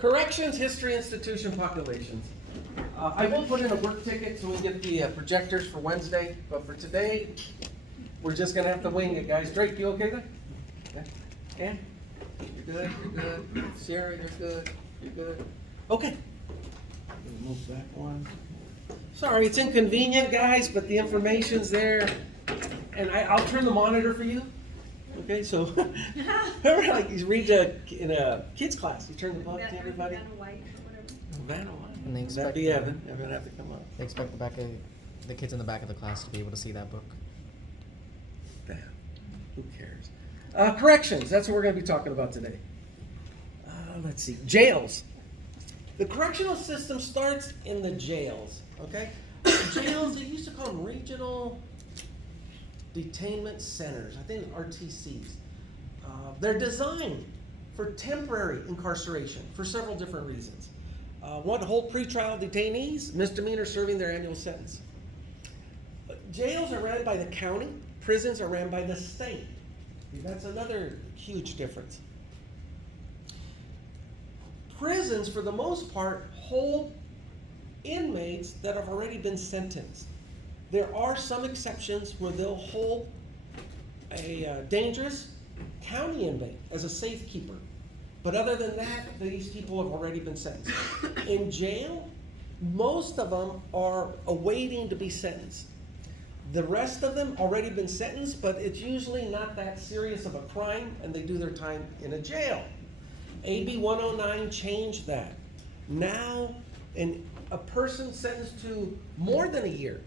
Corrections, history, institution, populations. I will put in a work ticket so we get the projectors for Wednesday, but for today, we're just gonna have to wing it, guys. Drake, you okay there? Yeah? Ann? You're good, you're good. Sarah, you're good, you're good. Okay. Move that one. Sorry, it's inconvenient, guys, but the information's there. And I'll turn the monitor for you. Okay, so remember, like you read in a kids class, you turn the book to everybody. Vanna White. And they That'd expect be Evan. Evan would have to come up. They expect the kids in the back of the class to be able to see that book. Damn. Who cares? Corrections. That's what we're going to be talking about today. Let's see. Jails. The correctional system starts in the jails. Okay. Jails. They used to call them regional detainment centers. I think it's RTCs. They're designed for temporary incarceration for several different reasons. One, to hold pretrial detainees, misdemeanors serving their annual sentence. Jails are ran by the county. Prisons are ran by the state. That's another huge difference. Prisons, for the most part, hold inmates that have already been sentenced. There are some exceptions where they'll hold a dangerous county inmate as a safekeeper. But other than that, these people have already been sentenced. In jail, most of them are awaiting to be sentenced. The rest of them already been sentenced, but it's usually not that serious of a crime, and they do their time in a jail. AB 109 changed that. Now, a person sentenced to more than a year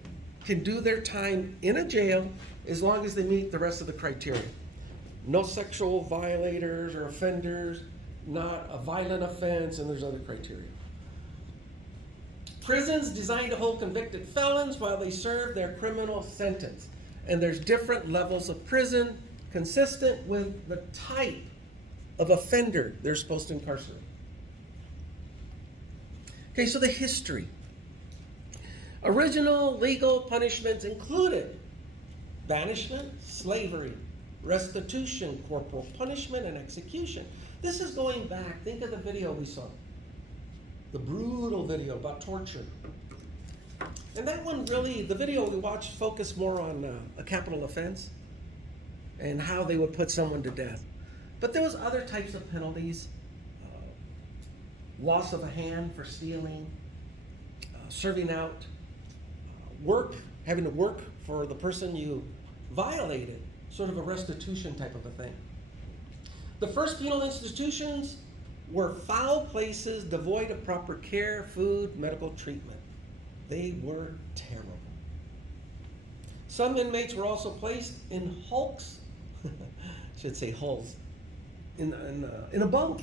can do their time in a jail as long as they meet the rest of the criteria. No sexual violators or offenders, not a violent offense, and there's other criteria. Prisons designed to hold convicted felons while they serve their criminal sentence. And there's different levels of prison consistent with the type of offender they're supposed to incarcerate. Okay, so the history. Original legal punishments included banishment, slavery, restitution, corporal punishment, and execution. This is going back, think of the video we saw. The brutal video about torture. And that one really, the video we watched focused more on a capital offense and how they would put someone to death. But there was other types of penalties. Loss of a hand for stealing, serving out, work, having to work for the person you violated, sort of a restitution type of a thing. The first penal institutions were foul places devoid of proper care, food, medical treatment. They were terrible. Some inmates were also placed in hulks, should say hulls, in a boat.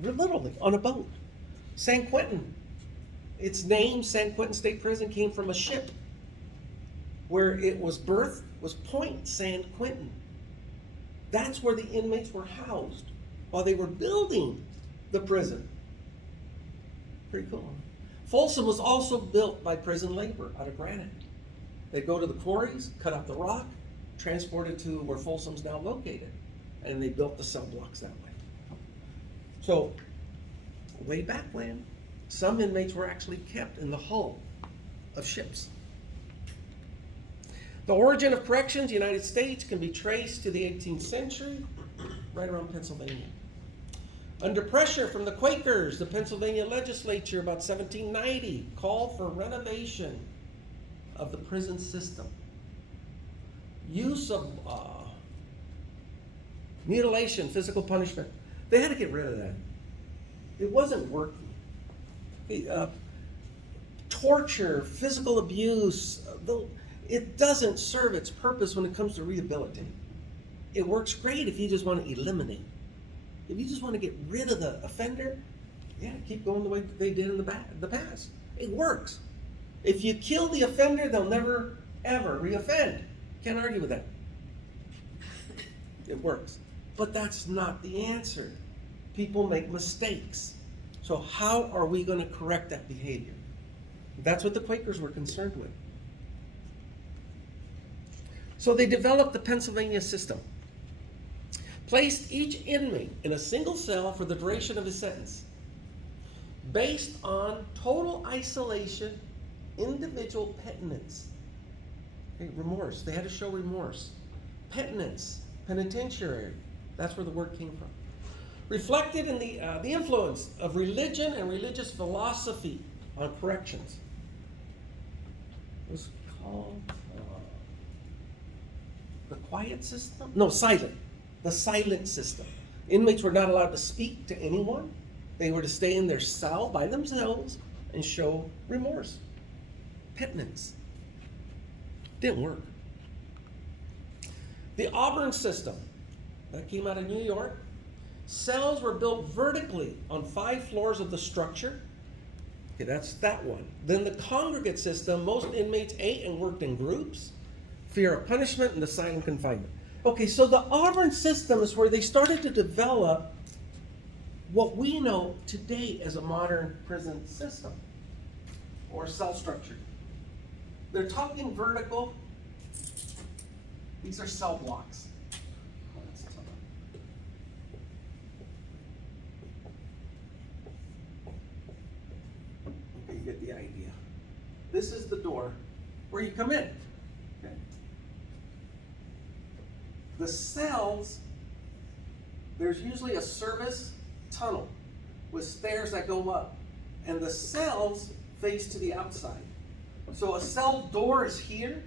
Literally, on a boat. San Quentin. Its name, San Quentin State Prison, came from a ship where it was birthed, was Point San Quentin. That's where the inmates were housed while they were building the prison. Pretty cool. Folsom was also built by prison labor out of granite. They'd go to the quarries, cut up the rock, transport it to where Folsom's now located, and they built the cell blocks that way. So, way back when, some inmates were actually kept in the hull of ships. The origin of corrections, United States, can be traced to the 18th century, right around Pennsylvania. Under pressure from the Quakers, the Pennsylvania legislature, about 1790, called for renovation of the prison system. Use of mutilation, physical punishment. They had to get rid of that. It wasn't working. Torture, physical abuse, it doesn't serve its purpose when it comes to rehabilitating. It works great if you just want to eliminate. If you just want to get rid of the offender, yeah, keep going the way they did in the past. It works. If you kill the offender, they'll never, ever reoffend. Can't argue with that. It works. But that's not the answer. People make mistakes. So how are we going to correct that behavior? That's what the Quakers were concerned with. So they developed the Pennsylvania system. placed each inmate in a single cell for the duration of his sentence, based on total isolation, individual penitence. Okay, remorse. They had to show remorse. Penitence, penitentiary. That's where the word came from. Reflected in the influence of religion and religious philosophy on corrections. It was called the quiet system? No, silent. The silent system. Inmates were not allowed to speak to anyone. They were to stay in their cell by themselves and show remorse. Penitence. Didn't work. The Auburn system, that came out of New York. Cells were built vertically on 5 floors of the structure. Okay, that's that one. Then the congregate system, most inmates ate and worked in groups. Fear of punishment and the silent confinement. Okay, so the Auburn system is where they started to develop what we know today as a modern prison system or cell structure. They're talking vertical. These are cell blocks. Okay, you get the idea. This is the door where you come in. Okay. The cells, there's usually a service tunnel with stairs that go up, and the cells face to the outside. So a cell door is here.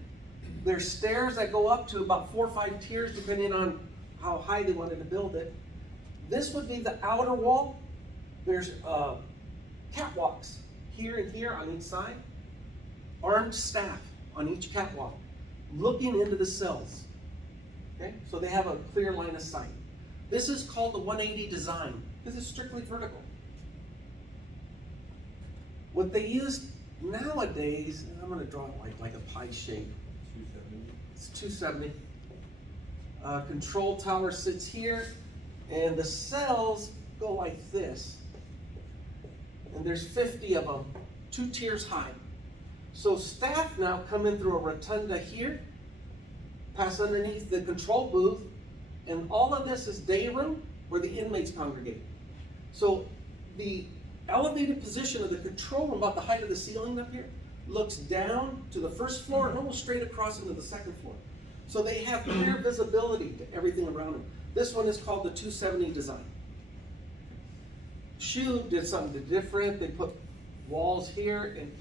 There's stairs that go up to about 4 or 5 tiers depending on how high they wanted to build it. This would be the outer wall. There's catwalks here and here on each side. Armed staff on each catwalk looking into the cells. Okay, so they have a clear line of sight. This is called the 180 design. This is strictly vertical. What they use nowadays, I'm going to draw it like a pie shape. 270. It's 270. Control tower sits here, and the cells go like this. And there's 50 of them, 2 tiers high. So staff now come in through a rotunda here, pass underneath the control booth, and all of this is day room where the inmates congregate. So the elevated position of the control room, about the height of the ceiling up here, looks down to the first floor and almost straight across into the second floor. So they have clear visibility to everything around them. This one is called the 270 design. SHU did something different. They put walls here, and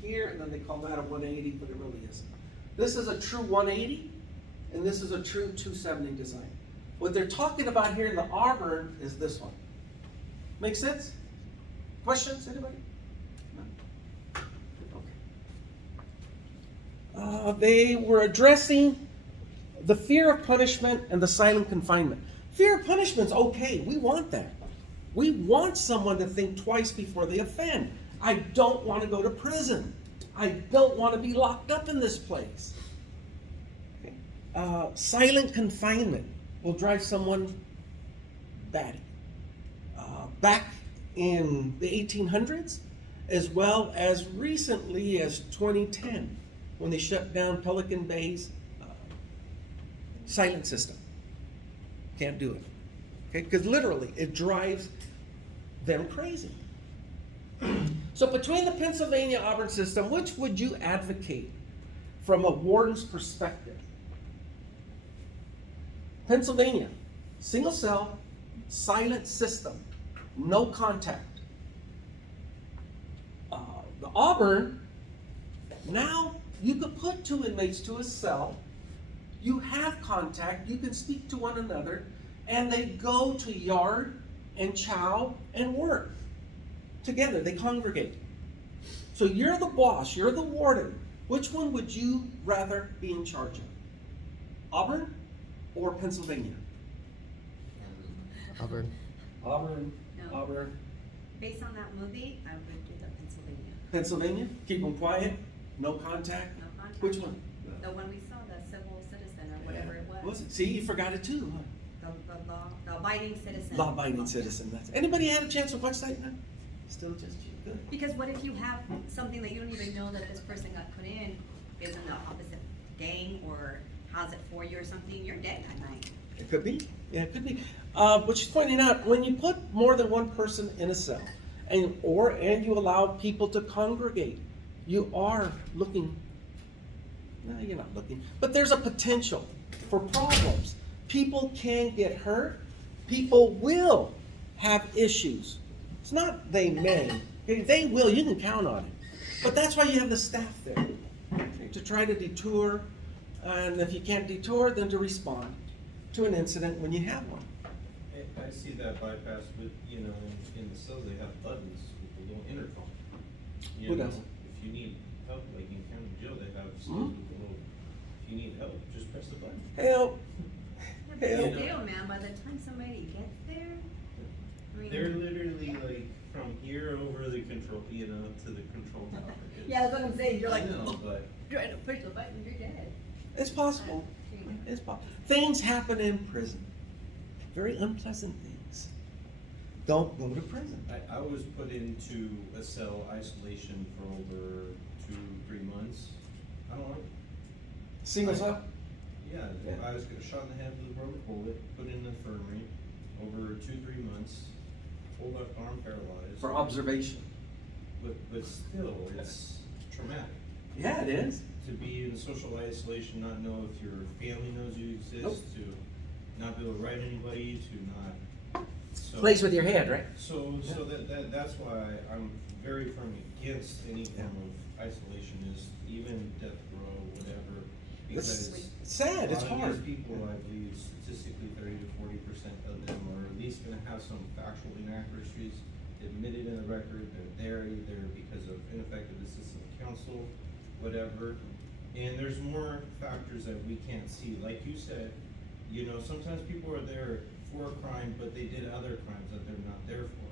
then they call that a 180, but it really isn't. This is a true 180, and this is a true 270 design. What they're talking about here in the Auburn is this one. Make sense? Questions, anybody? No? Okay. They were addressing the fear of punishment and the silent confinement. Fear of punishment's okay. We want that. We want someone to think twice before they offend. I don't want to go to prison. I don't want to be locked up in this place. Okay. Silent confinement will drive someone batty. Back in the 1800s, as well as recently as 2010, when they shut down Pelican Bay's silent system. Can't do it. Okay, because literally it drives them crazy. So between the Pennsylvania Auburn system, which would you advocate from a warden's perspective? Pennsylvania, single cell, silent system, no contact. The Auburn, now you could put 2 inmates to a cell, you have contact, you can speak to one another, and they go to yard and chow and work together. They congregate. So you're the boss, you're the warden. Which one would you rather be in charge of? Auburn or Pennsylvania? Auburn. Auburn. No. Auburn. Based on that movie, I would do the Pennsylvania. Pennsylvania? Keep them quiet, no contact. No contact. Which one? The one we saw, the civil citizen or whatever it was. Was it? See, you forgot it too, huh? The abiding citizen. Law-abiding citizen. That's, anybody had a chance to watch that? No? Still just you. Good. Because what if you have something that you don't even know that this person got put in is in the opposite gang or has it for you or something, you're dead that night. It could be. Yeah, it could be. But she's pointing out, when you put more than one person in a cell, and you allow people to congregate, you are looking. No, you're not looking. But there's a potential for problems. People can get hurt. People will have issues. It's not they may. Okay, they will. You can count on it. But that's why you have the staff there, okay, to try to detour. And if you can't detour, then to respond to an incident when you have one. I see that bypass with, in the cells, they have buttons with the little intercom. Who doesn't? If you need help, like in county jail, they have cells Mhm. with the little, if you need help, just press the button. Help. But Hell. still, man, by the time somebody gets there, I mean. They're literally like from here over the control, to the control tower. It's- Yeah, that's what I'm saying, you're I like, know, but trying to push the button, you're dead. It's possible. It's possible. Things happen in prison. Very unpleasant things. Don't go to prison. I was put into a cell isolation for over 2-3 months. I don't like it. Single cell? Yeah, Yeah. I was shot in the head with a rubber bullet, put in the infirmary over 2-3 months, whole left arm paralyzed. For observation. But still, it's traumatic. Yeah, it is. To be in social isolation, not know if your family knows you exist, Nope. to not be able to write anybody, to not. So, Plays with your head, right? So that's why I'm very firmly against any form of isolation, is even death row, whatever, because. It's sad, it's A lot of hard. these people, I believe, statistically 30 to 40% of them are at least gonna have some factual inaccuracies admitted in the record. They're there either because of ineffective assistance of counsel, whatever. And there's more factors that we can't see. Like you said, sometimes people are there for a crime, but they did other crimes that they're not there for.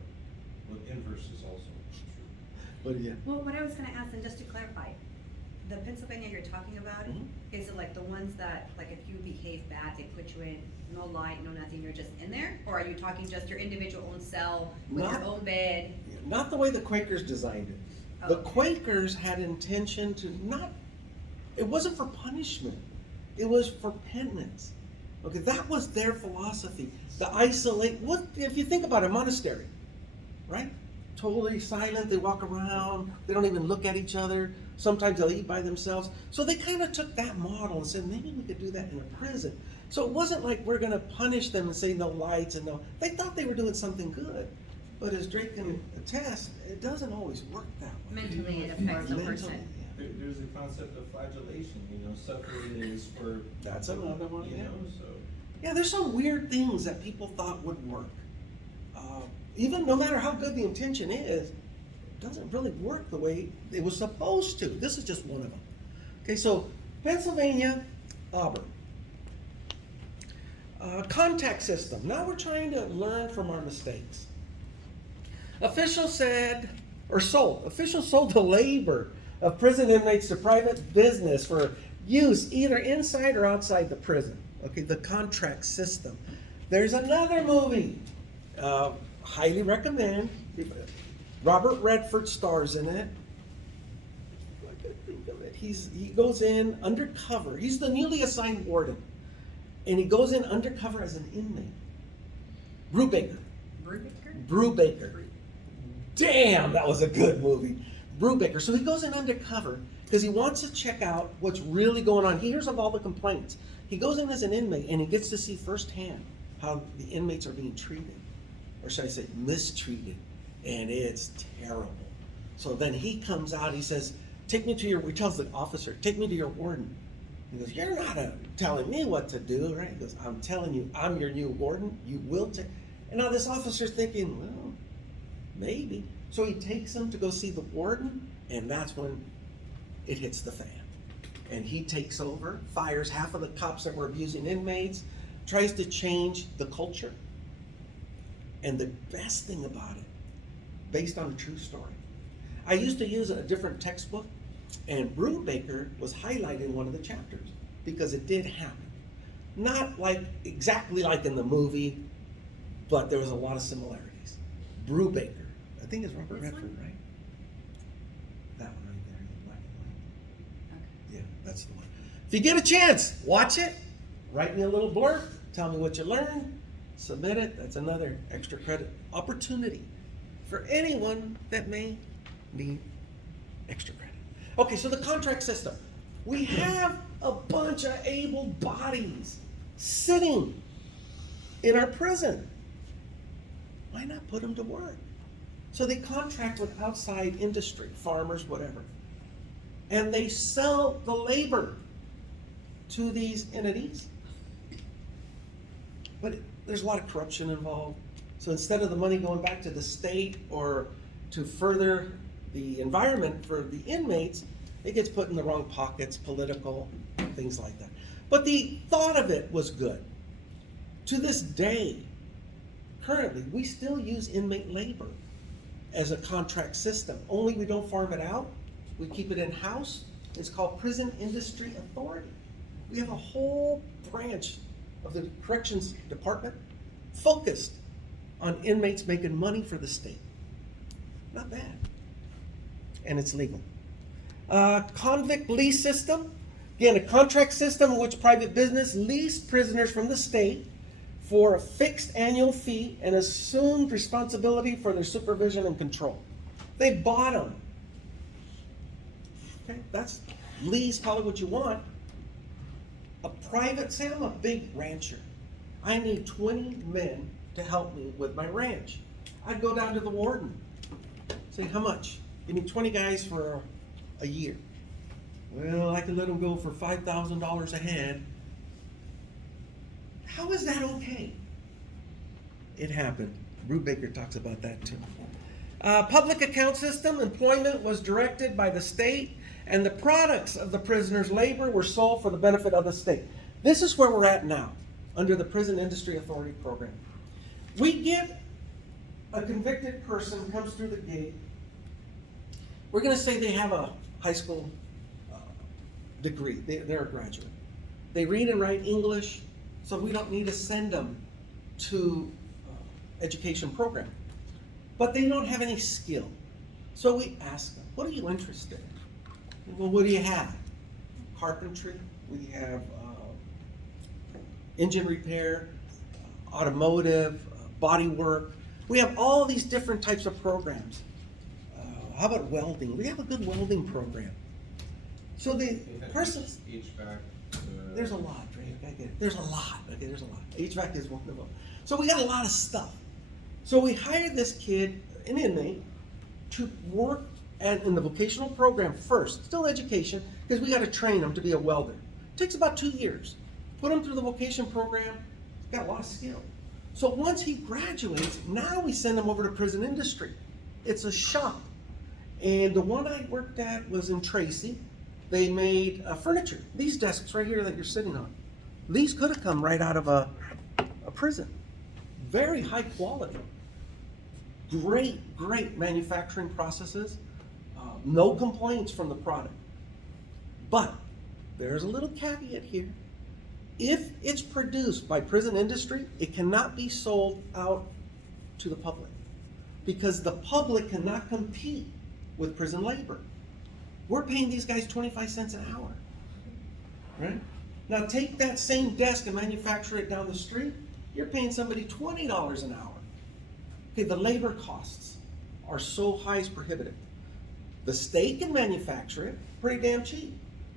Well, inverse is also true. But yeah. Well, what I was gonna ask, and just to clarify, the Pennsylvania you're talking about, Mhm. is it like the ones that, like if you behave bad, they put you in, no light, no nothing, you're just in there? Or are you talking just your individual own cell with your Not- own bed? Not the way the Quakers designed it. The Oh. Quakers had intention to it wasn't for punishment. It was for penance. Okay, that was their philosophy. The isolate, if you think about a monastery, right? Totally silent, they walk around, they don't even look at each other. Sometimes they'll eat by themselves. So they kind of took that model and said, maybe we could do that in a prison. So it wasn't like we're gonna punish them and say no lights and no, they thought they were doing something good. But as Drake can attest, it doesn't always work that way. Mentally, it affects the Mentally, person. yeah. There's a concept of flagellation, suffering is for. That's another one, yeah. So. Yeah, there's some weird things that people thought would work. Even no matter how good the intention is, it doesn't really work the way it was supposed to. This is just one of them. Okay, so Pennsylvania, Auburn. Contact system. Now we're trying to learn from our mistakes. Officials sold the labor of prison inmates to private business for use either inside or outside the prison. Okay, the contract system. There's another movie, highly recommend. Robert Redford stars in it. I can think of it. He goes in undercover. He's the newly assigned warden, and he goes in undercover as an inmate. Brubaker. Brubaker. Damn, that was a good movie. Brubaker. So he goes in undercover because he wants to check out what's really going on. He hears of all the complaints. He goes in as an inmate and he gets to see firsthand how the inmates are being treated, or should I say mistreated, and it's terrible. So then he comes out, he says, he tells the officer, take me to your warden. He goes, you're not telling me what to do, right? He goes, I'm telling you, I'm your new warden, you will take. And now this officer's thinking, well, maybe. So he takes him to go see the warden, and that's when it hits the fan. And he takes over, fires half of the cops that were abusing inmates, tries to change the culture. And the best thing about it, based on a true story. I used to use a different textbook, and Brubaker was highlighting one of the chapters because it did happen. Not like exactly like in the movie, but there was a lot of similarities. Brubaker, I think it's Robert This Redford, one? right? That one right there, in black and white. Okay. Yeah, that's the one. If you get a chance, watch it. Write me a little blurb. tell me what you learned, submit it. That's another extra credit opportunity for anyone that may need extra credit. Okay, so the contract system. We have a bunch of able bodies sitting in our prison. Why not put them to work? So they contract with outside industry, farmers, whatever. And they sell the labor to these entities. But there's a lot of corruption involved. So instead of the money going back to the state or to further the environment for the inmates, it gets put in the wrong pockets, political, things like that. But the thought of it was good. To this day, currently, we still use inmate labor as a contract system, only we don't farm it out. We keep it in-house. It's called Prison Industry Authority. We have a whole branch of the Corrections Department focused on inmates making money for the state. Not bad. And it's legal. Convict lease system. Again, a contract system in which private business leased prisoners from the state for a fixed annual fee and assumed responsibility for their supervision and control. They bought them. Okay, that's lease, call it what you want. A private, say I'm a big rancher. I need 20 men to help me with my ranch. I'd go down to the warden. Say, how much? Give me 20 guys for a year. Well, I can let them go for $5,000 a head. How is that okay? It happened. Brubaker talks about that too. Public account system. Employment was directed by the state, and the products of the prisoner's labor were sold for the benefit of the state. This is where we're at now, under the Prison Industry Authority program. We get a convicted person comes through the gate. We're going to say they have a high school degree. They're a graduate. They read and write English, so we don't need to send them to education program. But they don't have any skill. So we ask them, what are you interested in? Well, what do you have? Carpentry. We have engine repair, automotive, body work. We have all these different types of programs. How about welding? We have a good welding program. So the person, HVAC. there's a lot, Drake. I get it. There's a lot. Okay, there's a lot. HVAC is one of them. So we got a lot of stuff. So we hired this kid, an inmate, to work in the vocational program first, still education, because we got to train him to be a welder. It takes about 2 years. Put him through the vocation program. He's got a lot of skill. So once he graduates, now we send him over to prison industry. It's a shop. And the one I worked at was in Tracy. They made furniture. These desks right here that you're sitting on. These could have come right out of a prison. Very high quality. Great manufacturing processes. No complaints from the product. But there's a little caveat here. If it's produced by prison industry, it cannot be sold out to the public because the public cannot compete with prison labor. We're paying these guys 25 cents an hour, right? Now take that same desk and manufacture it down the street, you're paying somebody $20 an hour. Okay, the labor costs are so high it's prohibitive. The state can manufacture it pretty damn cheap,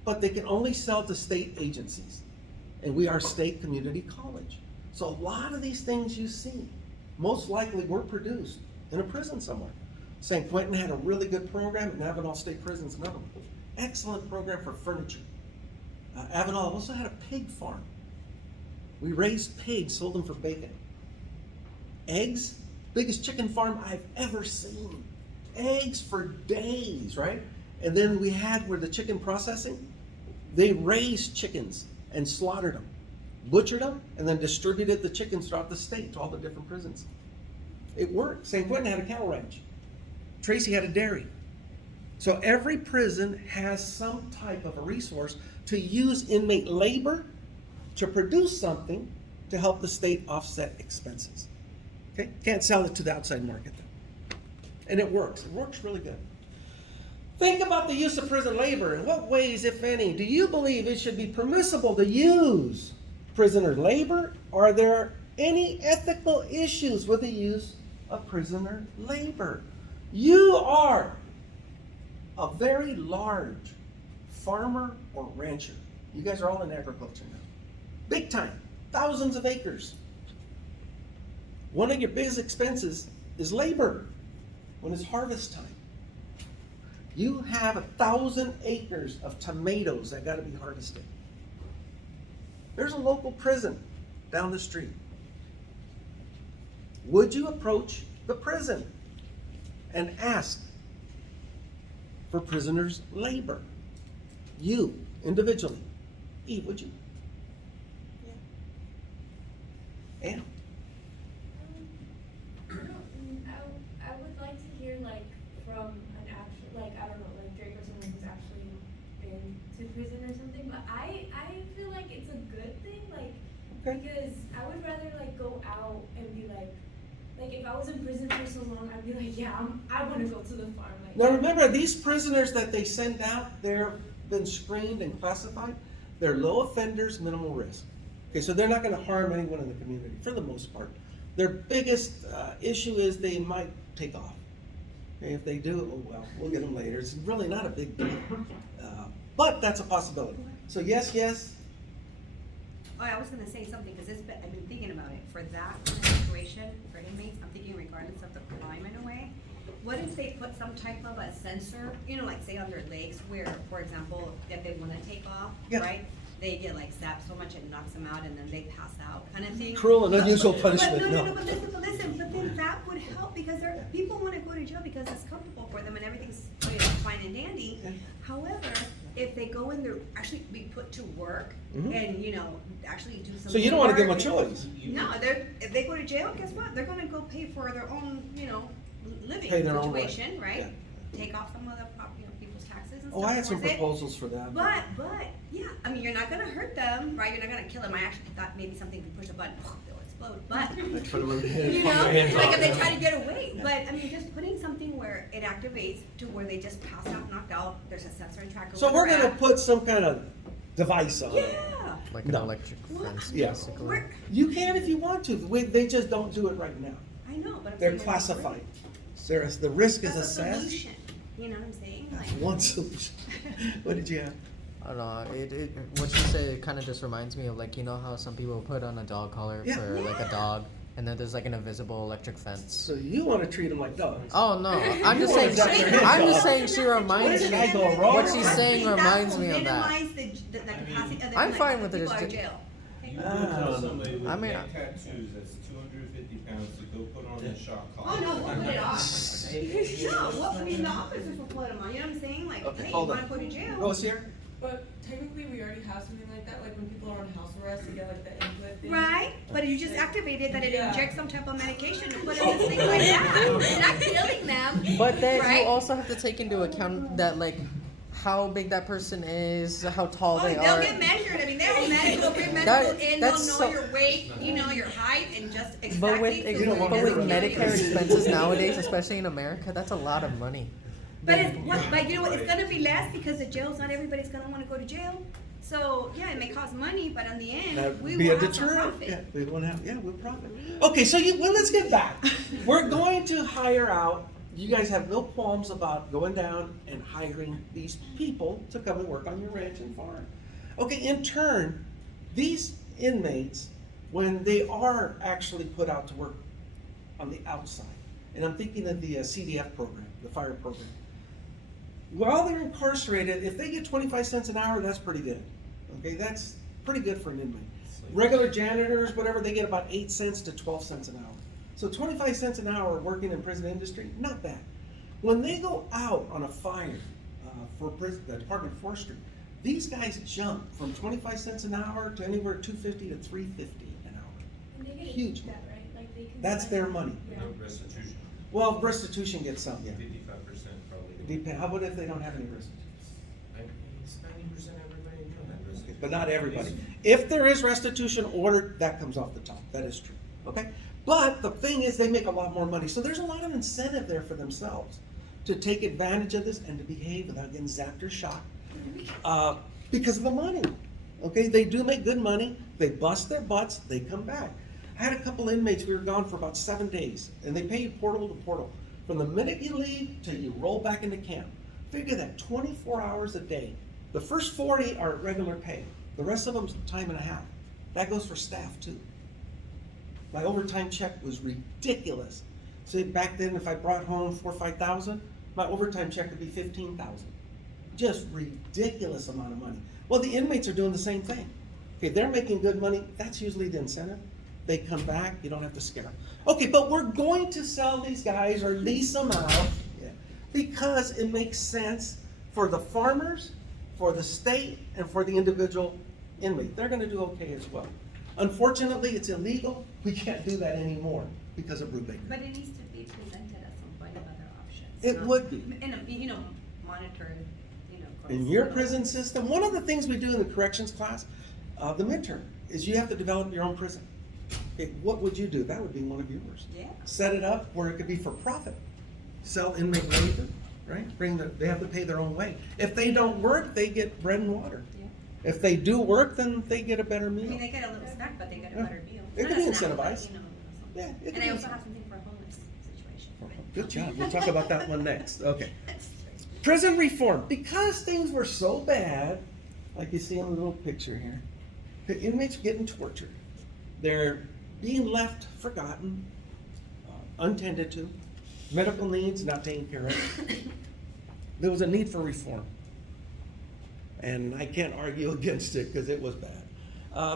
but they can only sell to state agencies. And we are state community college. So a lot of these things you see, most likely were produced in a prison somewhere. St. Quentin had a really good program, and Avenal State Prison's another one. Excellent program for furniture. Avenal also had a pig farm. We raised pigs, sold them for bacon. Eggs, biggest chicken farm I've ever seen. Eggs for days, right? And then we had where the chicken processing, they raised chickens and slaughtered them, butchered them, and then distributed the chickens throughout the state to all the different prisons. It worked. St. Quentin had a cattle ranch. Tracy had a dairy. So every prison has some type of a resource to use inmate labor to produce something to help the state offset expenses. Okay? Can't sell it to the outside market though. And it works. It works really good. Think about the use of prison labor. In what ways, if any, do you believe it should be permissible to use prisoner labor? Are there any ethical issues with the use of prisoner labor? You are a very large farmer or rancher. You guys are all in agriculture now. Big time, thousands of acres. One of your biggest expenses is labor when it's harvest time. You have 1,000 acres of tomatoes that gotta be harvested. There's a local prison down the street. Would you approach the prison and ask for prisoners' labor? You, individually. Eve, would you? Ann? I would like to hear like from an actual, like, I don't know, like Drake or someone who's actually been to prison or something, but I feel like it's a good thing, like, Okay. because I would rather like go out and be like if I was in prison for so long, I'd be like, yeah, I wanna go to the farm, like. Now remember, these prisoners that they send out, they're been screened and classified. They're low offenders, minimal risk. Okay, so they're not gonna harm anyone in the community, for the most part. Their biggest issue is they might take off. Okay, if they do, oh well, we'll get them later. It's really not a big deal. But that's a possibility. So yes, yes. Oh, I was gonna say something, cause I've been thinking about it, for that kind of situation, for inmates, I'm thinking regardless of the crime in a way. What if they put some type of a sensor, you know, like say on their legs, where, for example, if they wanna take off, Yeah. right? They get like zapped so much it knocks them out and then they pass out, kind of thing. Cruel and unusual But punishment, no, no. but listen, but then that would help, because people wanna go to jail because it's comfortable for them and everything's fine and dandy. Yeah. However, if they go in there, actually be put to work Mhm. and, you know, actually do some. So you don't wanna give them a work. choice. No, if they go to jail, guess what? They're gonna go pay for their own, you know, living Pay their own way. situation, right? Yeah. Take off some of the people's taxes and stuff. Oh, I had some towards it. proposals for that. But, yeah, I mean, you're not gonna hurt them, right? You're not gonna kill them. I actually thought maybe something could push a button, they'll explode, but, Put them in the head, you pump know, their hands like off. if they try to get away. But, I mean, just putting something where it activates to where they just pass out, knocked out, there's a sensor and tracker. So where we're they're gonna at. put some kind of device on it. Yeah. Like an No. electric Well, fence, Yeah. basically. We're- You can if you want to. They just don't do it right now. I know, but I'm They're saying it's classified. The risk is That's a assessed. solution. You know what I'm saying? That's Like, one solution. What did you have? I don't know. What you say kind of just reminds me of, like, you know how some people put on a dog collar Yeah. for like a dog, and then there's like an invisible electric fence. So you want to treat them like dogs? Oh no, I'm just You wanna saying. zap their heads I'm just off. saying she reminds Where me. did I go wrong? What she's saying That reminds will me of that. minimize the capacity of the, I'm like, fine with it, people it's out of just- jail. You would Ah. tell somebody with I mean, neck tattoos that's 250 pounds to go put on a shock Oh, collar. no, we'll put it on. No, well, I mean, the officers will put them on, you know what I'm saying? Like, Okay, hey, you hold wanna on. go to jail? Go here. But technically, we already have something like that, like when people are on house arrest, you get like the input thing. Right? But you just activated that it Yeah. injects some type of medication to put in this thing like that. It's not killing them. But then Right? you also have to take into account that, like, how big that person is, how tall Oh, they they'll are. get measured. I mean, they'll medical, bring That- medical in, they'll that's know so- your weight, you know, your height, and just exactly. But with, so You don't want but with to- Medicare expenses nowadays, especially in America, that's a lot of money. But but you know what, it's gonna be less because the jails, not everybody's gonna wanna go to jail. So, yeah, it may cost money, but in the end, That'd we be will a have some deterrent. profit. Yeah, we won't have. Yeah, we'll profit. Okay, so well, let's get back. We're going to hire out. You guys have no qualms about going down and hiring these people to come and work on your ranch and farm. Okay, in turn, these inmates, when they are actually put out to work on the outside, and I'm thinking of the CDF program, the fire program. While they're incarcerated, if they get 25 cents an hour, that's pretty good. Okay, that's pretty good for an inmate. Regular janitors, whatever, they get about 8 cents to 12 cents an hour. So 25 cents an hour working in prison industry, not bad. When they go out on a fire for prison, the Department of Forestry, these guys jump from 25 cents an hour to anywhere 250 to 350 an hour. And they get Huge. that, right? Like they can. That's their money. Yeah. No restitution, Well, restitution gets some, yeah. 55% probably. Depend. How about if they don't have any restitution? It's 90% everybody in jail had restitution. But not everybody. If there is restitution ordered, that comes off the top. That is true. Okay? But the thing is, they make a lot more money. So there's a lot of incentive there for themselves to take advantage of this and to behave without getting zapped or shot because of the money. Okay, they do make good money, they bust their butts, they come back. I had a couple inmates, we were gone for about 7 days, and they pay you portal to portal. From the minute you leave till you roll back into camp, figure that 24 hours a day. The first 40 are regular pay, the rest of them's time and a half. That goes for staff too. My overtime check was ridiculous. See, back then, if I brought home 4,000 or 5,000, my overtime check would be 15,000. Just ridiculous amount of money. Well, the inmates are doing the same thing. Okay, they're making good money. That's usually the incentive. They come back, you don't have to scare them. Okay, but we're going to sell these guys or lease them out because it makes sense for the farmers, for the state, and for the individual inmate. They're gonna do okay as well. Unfortunately, it's illegal. We can't do that anymore because of Brubaker. But it needs to be presented at some point of other options. It not- would be. And, monitored, of course. In your prison system, one of the things we do in the corrections class, the midterm, is you have to develop your own prison. Okay, what would you do? That would be one of yours. Yeah. Set it up where it could be for profit. Sell inmate labor, right? They have to pay their own way. If they don't work, they get bread and water. Yeah. If they do work, then they get a better I meal. mean, they get a little snack, but they get a Yeah. better meal. It Not could a be snack, but, incentivized. something. Yeah, it could And be I also incentivized. have something for a homeless situation. Good job. We'll talk about that one next. Okay. Prison reform. Because things were so bad, like you see in the little picture here, the inmates are getting tortured. They're being left forgotten, untended to, medical needs not taken care of. There was a need for reform. And I can't argue against it because it was bad.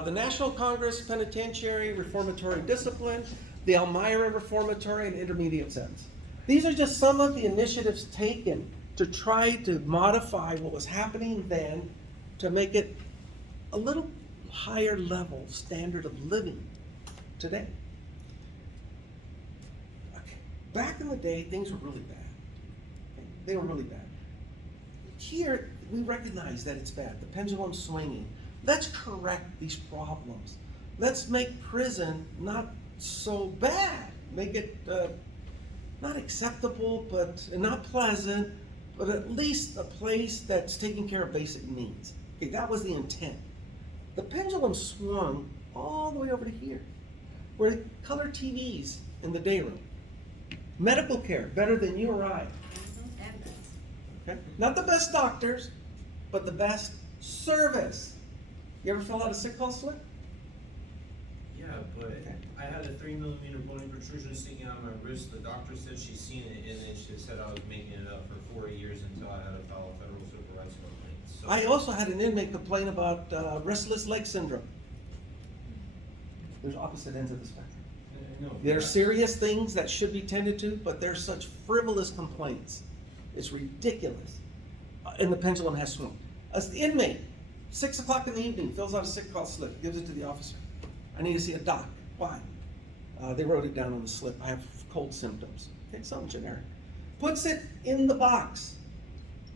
The National Congress Penitentiary Reformatory Discipline, the Elmira Reformatory and Intermediate Sentence. These are just some of the initiatives taken to try to modify what was happening then to make it a little higher level standard of living today. Okay. Back in the day, things were really bad. Okay? They were really bad. Here, we recognize that it's bad. The pendulum's swinging. Let's correct these problems. Let's make prison not so bad. Make it not acceptable, but not pleasant, but at least a place that's taking care of basic needs. Okay, that was the intent. The pendulum swung all the way over to here, where they color TVs in the day room. Medical care, better than you or I. Okay? Not the best doctors, but the best service. You ever fill out a sick call slip? Yeah, but I had a 3mm bony protrusion sticking out of my wrist. The doctor said she's seen it, and then she said I was making it up for 4 years until I had to file a federal civil rights complaint. So I also had an inmate complain about restless leg syndrome. There's opposite ends of the spectrum. no, There are serious things that should be tended to, but they're such frivolous complaints. It's ridiculous. And the pendulum has swung. As the inmate, 6 o'clock in the evening, fills out a sick call slip, gives it to the officer. I need to see a doc. Why? They wrote it down on the slip. I have cold symptoms. Okay, something generic. Puts it in the box.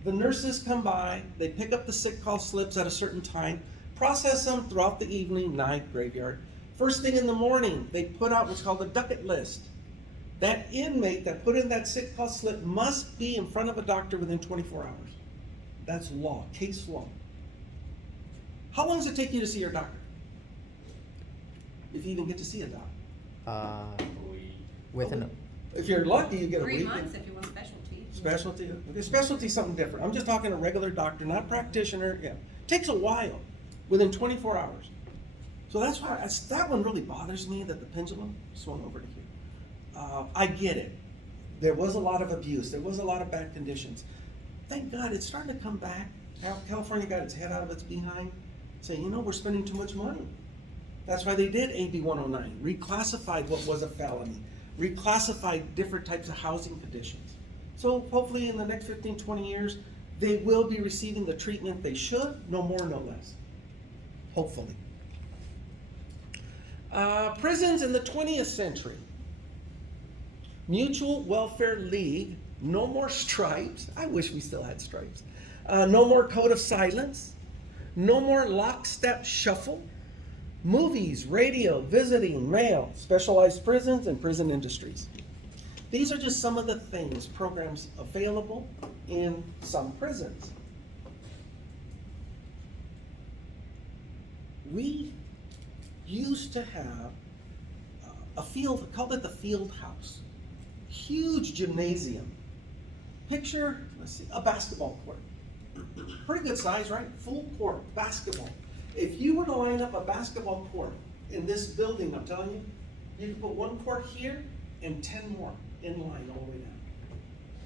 The nurses come by, they pick up the sick call slips at a certain time, process them throughout the evening, night, graveyard. First thing in the morning, they put out what's called a docket list. That inmate that put in that sick call slip must be in front of a doctor within 24 hours. That's law, case law. How long does it take you to see your doctor? If you even get to see a doctor. Within If you're lucky, you get a 3 week. months if you want specialty. Specialty, okay, specialty is something different. I'm just talking a regular doctor, not practitioner, yeah. Takes a while, within 24 hours. So that's why, that one really bothers me, that the pendulum swung over to here. I get it. There was a lot of abuse, there was a lot of bad conditions. Thank God, it's starting to come back. California got its head out of its behind, saying, you know, we're spending too much money. That's why they did AB 109, reclassified what was a felony, reclassified different types of housing conditions. So hopefully in the next 15, 20 years, they will be receiving the treatment they should, no more, no less. Hopefully. Prisons in the 20th century. Mutual Welfare League, no more stripes. I wish we still had stripes. No more code of silence. No more lockstep shuffle. Movies, radio, visiting, mail, specialized prisons, and prison industries. These are just some of the things, programs available in some prisons. we used to have a field, called it the field house. Huge gymnasium. Picture, let's see, a basketball court. Pretty good size, right? Full court, basketball. If you were to line up a basketball court in this building, I'm telling you, you could put one court here and 10 more in line all the way down.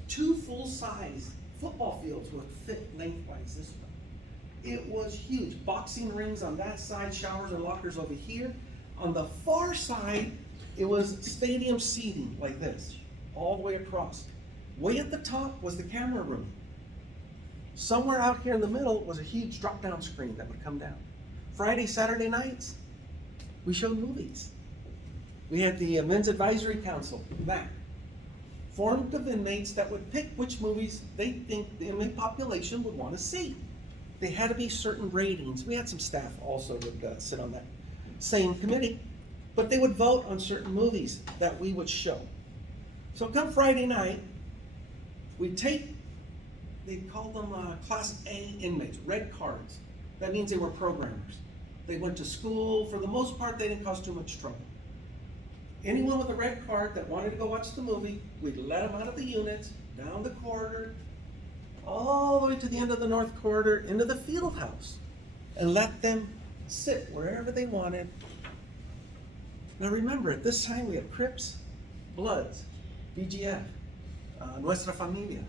2 full-size football fields would fit lengthwise this way. It was huge. Boxing rings on that side, showers and lockers over here. On the far side, it was stadium seating like this, all the way across. Way at the top was the camera room. Somewhere out here in the middle was a huge drop-down screen that would come down. Friday, Saturday nights, we showed movies. We had the Men's Advisory Council back, formed of inmates that would pick which movies they think the inmate population would want to see. They had to be certain ratings. We had some staff also would sit on that same committee, but they would vote on certain movies that we would show. So come Friday night, we'd take, they called them Class A inmates, red cards. That means they were programmers. They went to school. For the most part, they didn't cause too much trouble. Anyone with a red card that wanted to go watch the movie, we'd let them out of the units, down the corridor, all the way to the end of the north corridor, into the field house, and let them sit wherever they wanted. Now remember, at this time we had Crips, Bloods, BGF, Nuestra Familia,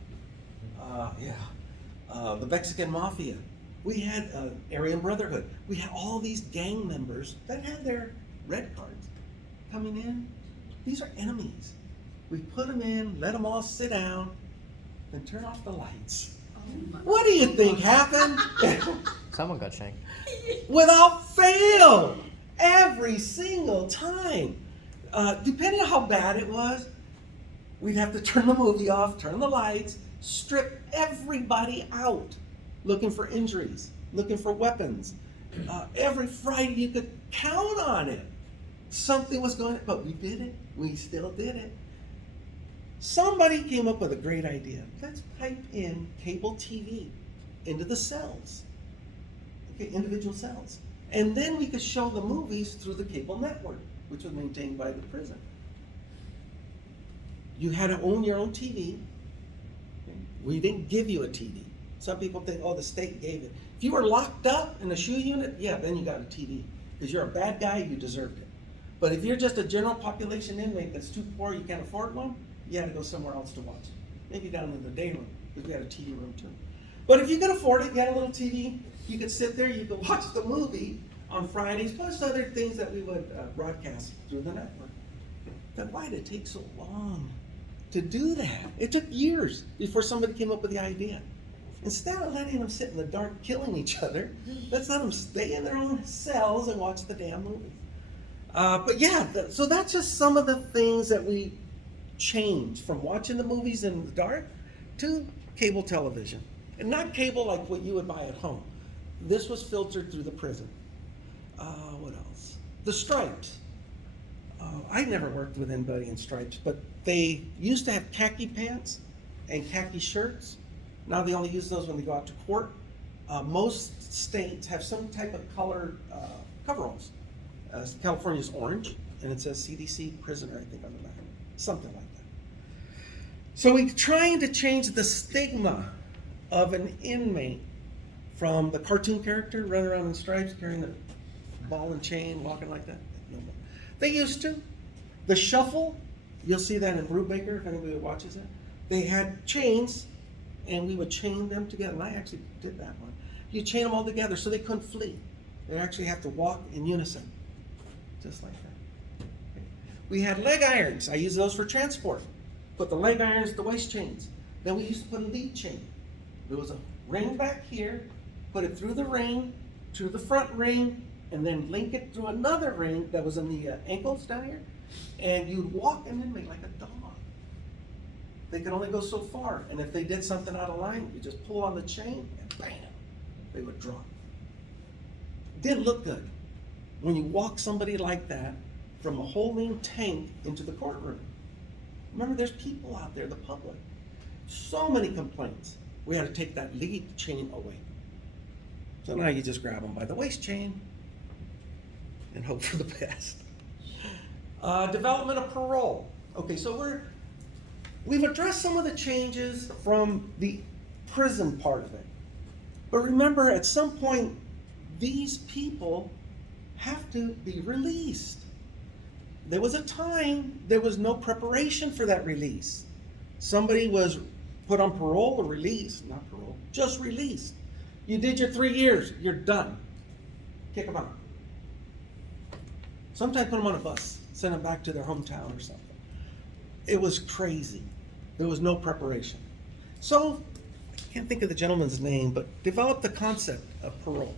the Mexican Mafia. We had Aryan Brotherhood. We had all these gang members that had their red cards coming in. These are enemies. We put them in, let them all sit down, then turn off the lights. Oh my. What do you think happened? Someone got shanked. Without fail, every single time. Depending on how bad it was, we'd have to turn the movie off, turn the lights, strip everybody out, looking for injuries, looking for weapons. Every Friday you could count on it. Something was going on, but we did it. We still did it. Somebody came up with a great idea. Let's pipe in cable TV into the cells. Okay, individual cells. And then we could show the movies through the cable network, which was maintained by the prison. You had to own your own TV. We didn't give you a TV. Some people think, oh, the state gave it. If you were locked up in a shoe unit, yeah, then you got a TV. Because you're a bad guy, you deserved it. But if you're just a general population inmate that's too poor, you can't afford one, you had to go somewhere else to watch. Maybe down in the day room, because we had a TV room too. But if you could afford it, you had a little TV, you could sit there, you could watch the movie on Fridays, plus other things that we would broadcast through the network. But why did it take so long to do that? It took years before somebody came up with the idea. Instead of letting them sit in the dark killing each other, let's let them stay in their own cells and watch the damn movie. But yeah, so that's just some of the things that we changed from watching the movies in the dark to cable television. And not cable like what you would buy at home. This was filtered through the prison. What else? The stripes. I never worked with anybody in stripes, but they used to have khaki pants and khaki shirts. Now they only use those when they go out to court. Most states have some type of colored coveralls. California's orange, and it says CDC prisoner, I think, on the back. Something like that. So we're trying to change the stigma of an inmate from the cartoon character running around in stripes, carrying a ball and chain, walking like that. No more. They used to. The shuffle, you'll see that in Brubaker, if anybody watches it. They had chains, and we would chain them together. And I actually did that one. You chain them all together so they couldn't flee. They actually have to walk in unison, just like that. Okay. We had leg irons. I use those for transport. Put the leg irons, the waist chains. Then we used to put a lead chain. There was a ring back here, put it through the ring, to the front ring, and then link it through another ring that was in the ankles down here, and you'd walk an inmate like a dog. They could only go so far, and if they did something out of line, you just pull on the chain and bam, they would drop. Didn't look good when you walk somebody like that from a holding tank into the courtroom. Remember, there's people out there, the public. So many complaints. We had to take that lead chain away. So now you just grab them by the waist chain, and hope for the best. Development of parole. Okay, so we've addressed some of the changes from the prison part of it. But remember, at some point, these people have to be released. There was a time there was no preparation for that release. Somebody was put on parole or released, not parole, just released. You did your 3 years, you're done. Kick them out. Sometimes put them on a bus, send them back to their hometown or something. It was crazy. There was no preparation. So, I can't think of the gentleman's name, but developed the concept of parole.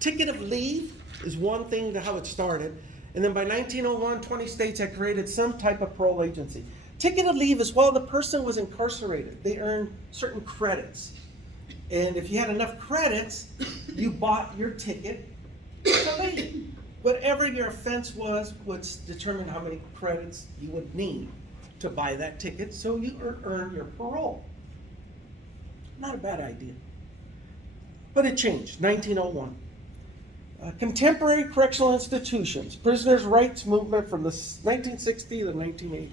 Ticket of leave is one thing to how it started. And then by 1901, 20 states had created some type of parole agency. Ticket of leave is while the person was incarcerated, they earned certain credits. And if you had enough credits, you bought your ticket to leave. Whatever your offense was would determine how many credits you would need to buy that ticket, so you earn your parole. Not a bad idea. But it changed, 1901. Contemporary correctional institutions, prisoners' rights movement from the 1960 to 1980.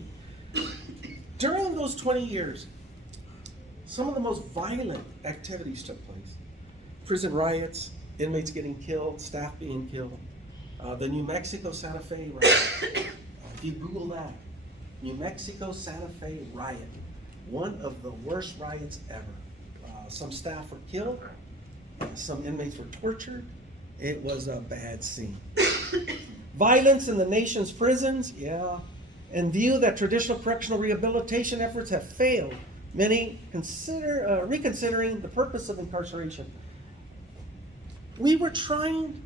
During those 20 years, some of the most violent activities took place. Prison riots, inmates getting killed, staff being killed. The New Mexico Santa Fe riot. If you Google that, New Mexico Santa Fe riot, one of the worst riots ever. Some staff were killed, some inmates were tortured. It was a bad scene. Violence in the nation's prisons, yeah. In view that traditional correctional rehabilitation efforts have failed, many reconsidering the purpose of incarceration. We were trying,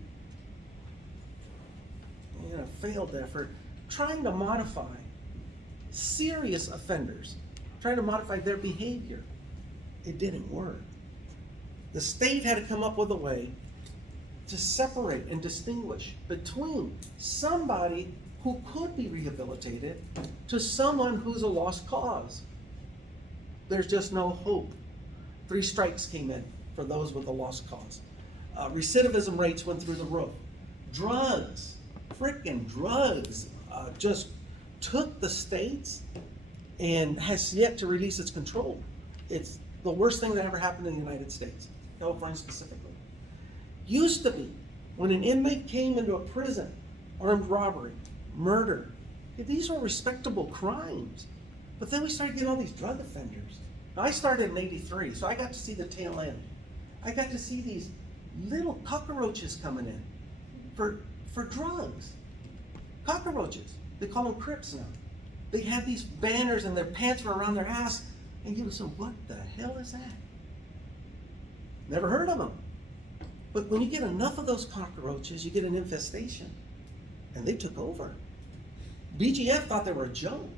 in a failed effort, trying to modify serious offenders, trying to modify their behavior. It didn't work. The state had to come up with a way to separate and distinguish between somebody who could be rehabilitated to someone who's a lost cause. There's just no hope. 3 strikes came in for those with a lost cause. Recidivism rates went through the roof. Drugs, frickin' drugs, just took the states and has yet to release its control. It's the worst thing that ever happened in the United States, California specifically. Used to be, when an inmate came into a prison, armed robbery, murder, these were respectable crimes. But then we started getting all these drug offenders. Now, I started in '83, so I got to see the tail end. I got to see these little cockroaches coming in for drugs. Cockroaches. They call them Crips now. They had these banners and their pants were around their ass, and you would say, what the hell is that? Never heard of them. But when you get enough of those cockroaches, you get an infestation. And they took over. BGF thought they were a joke.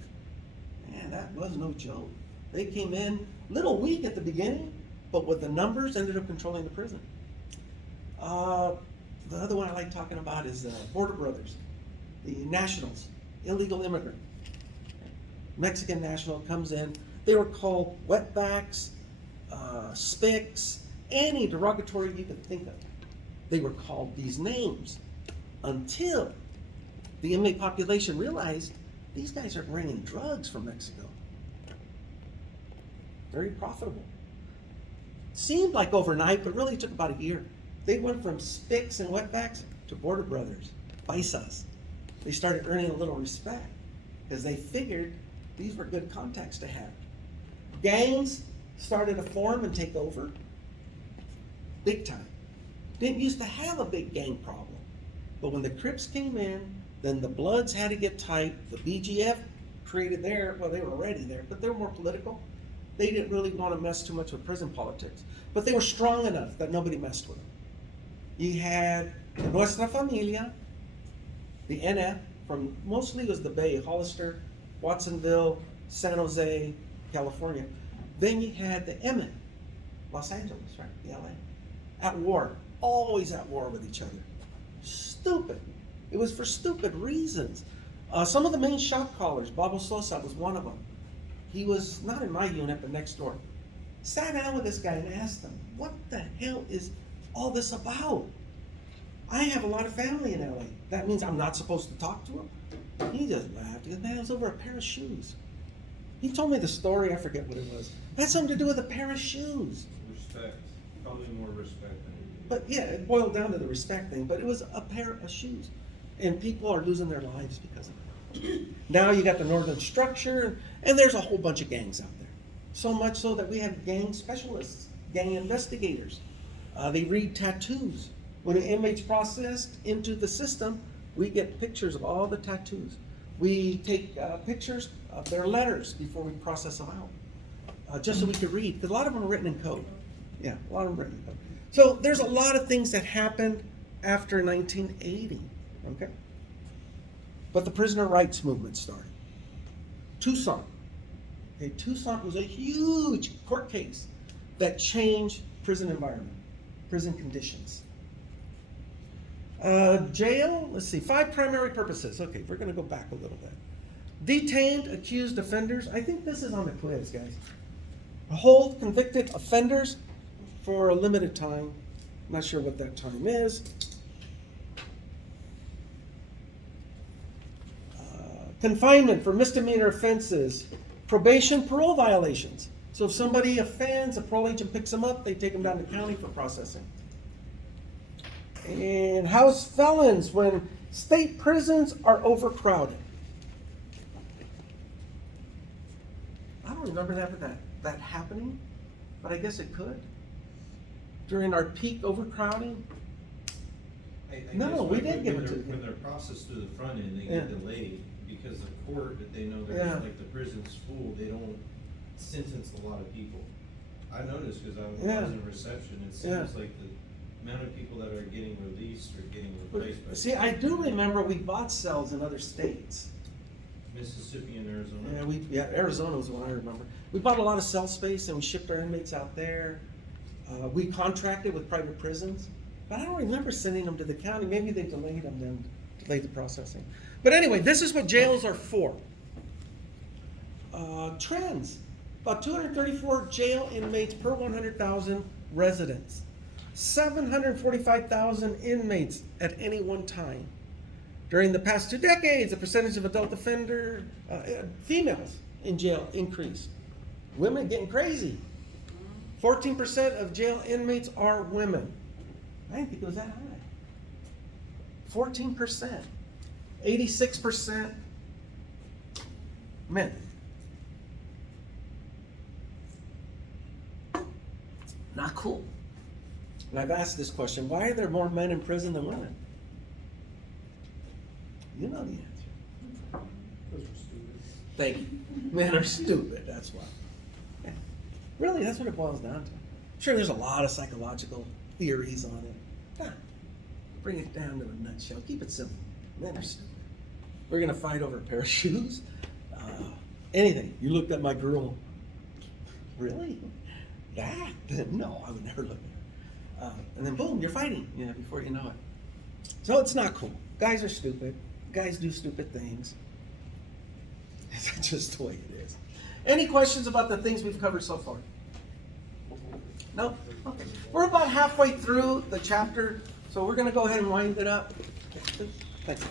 Man, that was no joke. They came in a little weak at the beginning, but with the numbers, ended up controlling the prison. The other one I like talking about is Border Brothers, the nationals, illegal immigrant. Mexican national comes in. They were called wetbacks, spics, any derogatory you could think of. They were called these names until the inmate population realized these guys are bringing drugs from Mexico. Very profitable. Seemed like overnight, but really took about a year. They went from spics and wetbacks to Border Brothers, paisas. They started earning a little respect because they figured these were good contacts to have. Gangs started to form and take over. Big time. Didn't used to have a big gang problem. But when the Crips came in, then the Bloods had to get tight. The BGF created their, well, they were already there, but they were more political. They didn't really want to mess too much with prison politics. But they were strong enough that nobody messed with them. You had the Nuestra Familia, the NF, from mostly was the Bay, Hollister, Watsonville, San Jose, California. Then you had the Emmett, Los Angeles, right, the LA. At war, always at war with each other. Stupid. It was for stupid reasons. Some of the main shot callers, Babo Sosa was one of them. He was not in my unit, but next door. Sat down with this guy and asked him, what the hell is all this about? I have a lot of family in LA. That means I'm not supposed to talk to him? He just laughed. He goes, man, it was over a pair of shoes. He told me the story, I forget what it was. It had something to do with a pair of shoes. Respect, probably more respect than. But yeah, it boiled down to the respect thing, but it was a pair of shoes. And people are losing their lives because of it. Now you got the Northern Structure, and there's a whole bunch of gangs out there. So much so that we have gang specialists, gang investigators. They read tattoos. When an inmate's processed into the system, we get pictures of all the tattoos. We take pictures of their letters before we process them out, just so we could read, because a lot of them are written in code. Yeah, a lot of them are written in code. So there's a lot of things that happened after 1980, okay? But the prisoner rights movement started. Tucson. Okay, Tucson was a huge court case that changed prison environment, prison conditions. Jail, let's see, 5 primary purposes. Okay, we're gonna go back a little bit. Detained, accused offenders. I think this is on the quiz, guys. Hold convicted offenders for a limited time. Not sure what that time is. Confinement for misdemeanor offenses. Probation, parole violations. So if somebody offends, a parole agent picks them up, they take them down to county for processing. And house felons when state prisons are overcrowded. I don't remember that happening, but I guess it could. During our peak overcrowding. I No, guess we when- did give when it to they're- them. When they're processed through the front end, they Yeah. get delayed because the court, that they know Yeah. there's like the prison's full, they don't sentence a lot of people. I noticed, cause I was Yeah. in reception, it Yeah. seems like the amount of people that are getting released are getting replaced by. See, I do remember we bought cells in other states. Mississippi and Arizona. Yeah, Arizona was the one I remember. We bought a lot of cell space and we shipped our inmates out there. We contracted with private prisons, but I don't remember sending them to the county. Maybe they delayed them then, delayed the processing. But anyway, this is what jails are for. Trends. About 234 jail inmates per 100,000 residents. 745,000 inmates at any one time. During the past 2 decades, the percentage of adult offender females in jail increased. Women getting crazy. 14% of jail inmates are women. I didn't think it was that high. 14%. 86% men. Not cool. And I've asked this question, why are there more men in prison than women? You know the answer. Those are stupid. Thank you. Men are stupid, that's why. Yeah. Really, that's what it boils down to. Sure, there's a lot of psychological theories on it. Bring it down to a nutshell. Keep it simple. Men are stupid. We're gonna fight over a pair of shoes. Anything. You looked at my girl. Really? That? No, I would never look at her. And then boom, you're fighting. Yeah, before you know it. So it's not cool. Guys are stupid. Guys do stupid things. It's just the way it is. Any questions about the things we've covered so far? No? Okay. We're about halfway through the chapter, so we're going to go ahead and wind it up. Thanks.